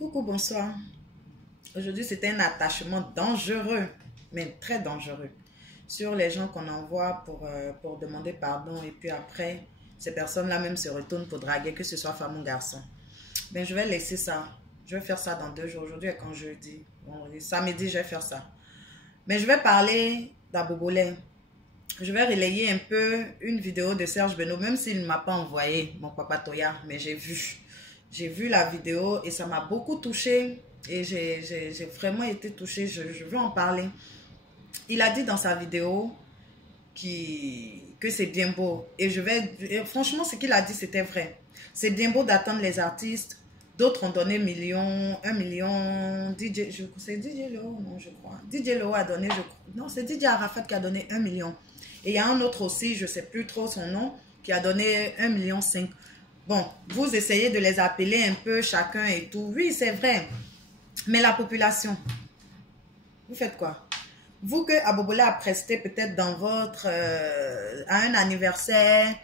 Coucou, bonsoir. Aujourd'hui, c'était un attachement dangereux, mais très dangereux, sur les gens qu'on envoie pour demander pardon. Et puis après, ces personnes-là même se retournent pour draguer, que ce soit femme ou garçon. Ben, je vais laisser ça. Je vais faire ça dans 2 jours. Aujourd'hui est quand jeudi. Bon, samedi, je vais faire ça. Mais je vais parler d'Abobolay. Je vais relayer un peu une vidéo de Serge Benoît, même s'il ne m'a pas envoyé mon papa Toya, mais j'ai vu. J'ai vu la vidéo et ça m'a beaucoup touchée et j'ai vraiment été touchée. Je veux en parler. Il a dit dans sa vidéo que c'est bien beau. Et franchement, ce qu'il a dit, c'était vrai. C'est bien beau d'attendre les artistes. D'autres ont donné 1 million. C'est DJ Lo, non, je crois. DJ Lo a donné, je crois. Non, c'est DJ Arafat qui a donné 1 million. Et il y a un autre aussi, je ne sais plus trop son nom, qui a donné 1,5 million. Bon, vous essayez de les appeler un peu chacun et tout. Oui, c'est vrai. Mais la population, vous faites quoi? Vous que Abobolay a presté peut-être dans votre... à un anniversaire,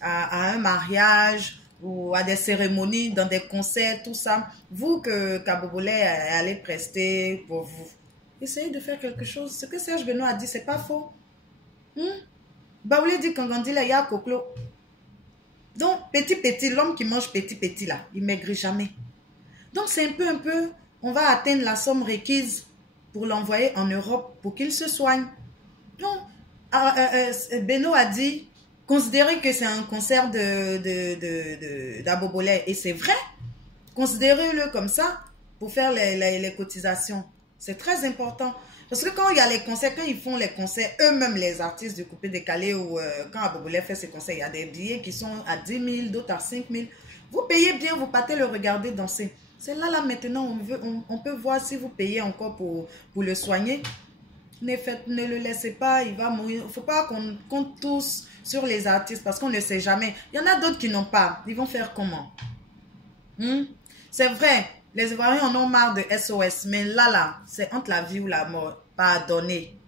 à un mariage ou à des cérémonies, dans des concerts, tout ça. Vous qu'Abobolay est allé prester pour vous. Essayez de faire quelque chose. Ce que Serge Benoît a dit, c'est pas faux. Baoulé dit quand on dit là, il y a Koklo. Donc, petit, l'homme qui mange petit, là, il maigrit jamais. Donc, c'est un peu, on va atteindre la somme requise pour l'envoyer en Europe pour qu'il se soigne. Donc, Beno a dit, considérez que c'est un concert d'Abobolay. Et c'est vrai, considérez-le comme ça pour faire les cotisations. C'est très important. Parce que quand il y a les concerts, quand ils font les concerts, eux-mêmes, les artistes du coupé décalé, ou quand Abobolay fait ses concerts, il y a des billets qui sont à 10 000, d'autres à 5 000. Vous payez bien, vous partez le regarder danser. C'est là, maintenant, on peut voir si vous payez encore pour le soigner. Ne le laissez pas, il va mourir. Il ne faut pas qu'on compte tous sur les artistes parce qu'on ne sait jamais. Il y en a d'autres qui n'ont pas. Ils vont faire comment? C'est vrai. Les Ivoiriens en ont marre de SOS, mais là, c'est entre la vie ou la mort. Pardonnez.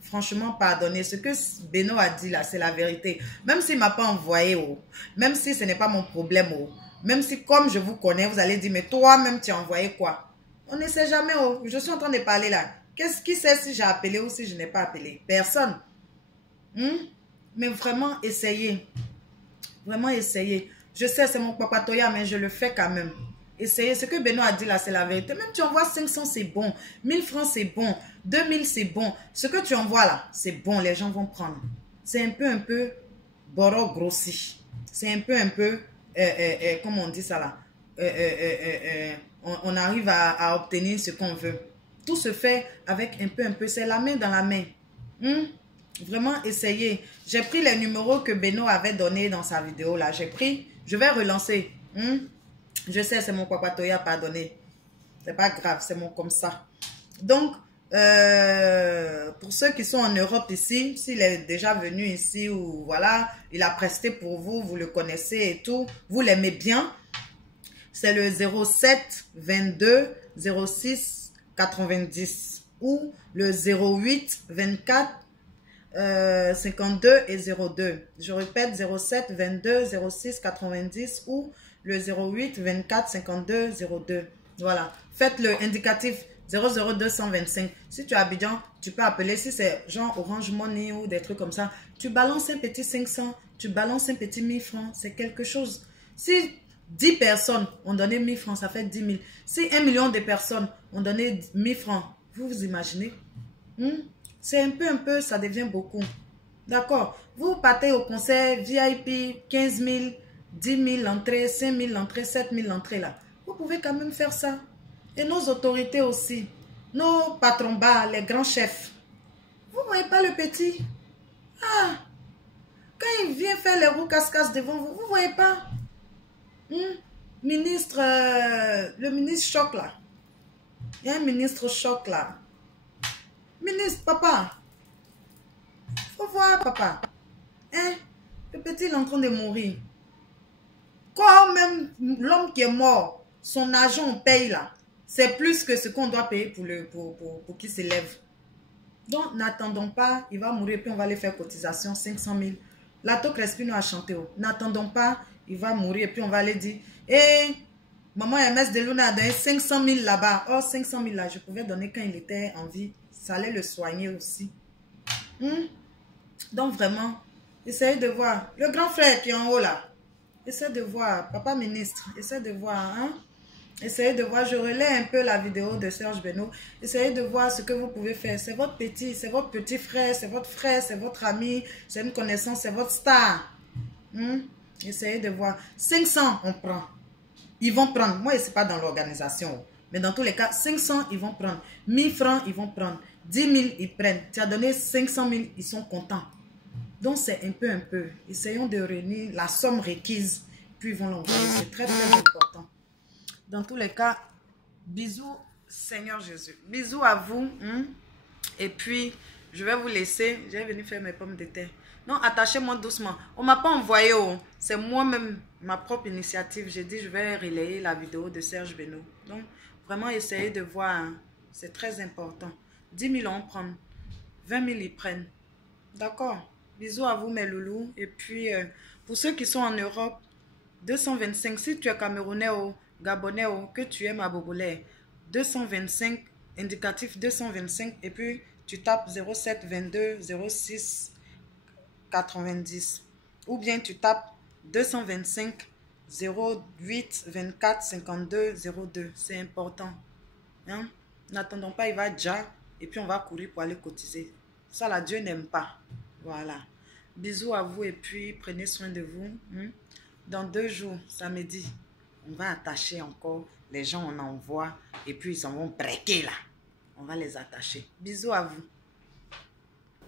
Franchement, pardonnez. Ce que Beno a dit là, c'est la vérité. Même s'il ne m'a pas envoyé, même si ce n'est pas mon problème, même si comme je vous connais, vous allez dire, mais toi-même, tu as envoyé quoi? On ne sait jamais, Je suis en train de parler là. Qui sait si j'ai appelé ou si je n'ai pas appelé? Personne. Mais vraiment, essayez. Vraiment, essayez. Je sais, c'est mon papa Toya, mais je le fais quand même. Essayez. Ce que Benoît a dit là, c'est la vérité. Même tu envoies 500, c'est bon. 1000 francs, c'est bon. 2000, c'est bon. Ce que tu envoies là, c'est bon. Les gens vont prendre. C'est un peu, boro grossi. C'est un peu, comment on dit ça là? On arrive à obtenir ce qu'on veut. Tout se fait avec un peu. C'est la main dans la main. Vraiment, essayez. J'ai pris les numéros que Beno avait donnés dans sa vidéo là. J'ai pris. Je vais relancer. Je sais, c'est mon papa Toya, pardonnez. C'est pas grave, c'est mon comme ça. Donc, pour ceux qui sont en Europe ici, s'il est déjà venu ici ou voilà, il a presté pour vous, vous le connaissez et tout, vous l'aimez bien, c'est le 07 22 06 90 ou le 08 24 52 et 02. Je répète, 07 22 06 90 ou le 08 24 52 02. Voilà. Faites le indicatif 00225. Si tu es à Abidjan, tu peux appeler. Si c'est genre Orange Money ou des trucs comme ça, tu balances un petit 500, tu balances un petit 1000 francs. C'est quelque chose. Si 10 personnes ont donné 1000 francs, ça fait 10 000. Si 1 million de personnes ont donné 1000 francs, vous imaginez? C'est un peu, ça devient beaucoup. D'accord. Vous partez au concert VIP, 15 000, 10 000 l'entrée, 5 000 l'entrée, 7 000 l'entrée là. Vous pouvez quand même faire ça. Et nos autorités aussi. Nos patrons bas, les grands chefs. Vous ne voyez pas le petit? Ah! Quand il vient faire les roues casse-casse devant vous, vous ne voyez pas? Ministre, le ministre choc là. Il y a un ministre choc là. Ministre, papa. Faut voir, papa. Le petit, il est en train de mourir. Quand même l'homme qui est mort, son argent, on paye là. C'est plus que ce qu'on doit payer pour qu'il s'élève. Donc, n'attendons pas. Il va mourir, puis on va aller faire cotisation, 500 000. La Toc Respino a chanté. N'attendons pas. Il va mourir, puis on va aller dire, Maman MS de Luna a donné 500 000 là-bas. Oh, 500 000 là, je pouvais donner quand il était en vie. Ça allait le soigner aussi. Donc vraiment, essayez de voir. Le grand frère qui est en haut là. Essayez de voir. Papa ministre, essayez de voir. Hein? Essayez de voir. Je relais un peu la vidéo de Serge Benoît. Essayez de voir ce que vous pouvez faire. C'est votre petit frère, c'est votre ami, c'est une connaissance, c'est votre star. Essayez de voir. 500, on prend. Ils vont prendre. Moi, je ne suis pas dans l'organisation. Mais dans tous les cas, 500, ils vont prendre. 1000 francs, ils vont prendre. 10 000, ils prennent. Tu as donné 500 000, ils sont contents. Donc, c'est un peu. Essayons de réunir la somme requise. Puis, ils vont l'envoyer. C'est très, très important. Dans tous les cas, bisous, Seigneur Jésus. Bisous à vous. Et puis, je vais vous laisser. J'ai venu faire mes pommes de terre. Non, attachez-moi doucement. On ne m'a pas envoyé. C'est moi-même, ma propre initiative. J'ai dit, je vais relayer la vidéo de Serge Benoît. Donc, vraiment, essayez de voir. Hein. C'est très important. 10 000, on prend. 20 000, ils prennent. D'accord. Bisous à vous, mes loulous. Et puis, pour ceux qui sont en Europe, 225. Si tu es Camerounais ou Gabonais ou que tu aimes à Bobolais, 225, indicatif 225. Et puis, tu tapes 07 22 06 90. Ou bien tu tapes 225 08 24 52 02. C'est important. Hein? N'attendons pas, il va déjà. Et puis on va courir pour aller cotiser. Ça là, Dieu n'aime pas. Voilà. Bisous à vous et puis prenez soin de vous. Dans 2 jours, samedi, on va attacher encore. Les gens, on envoie. Et puis ils s'en vont breaker là. On va les attacher. Bisous à vous.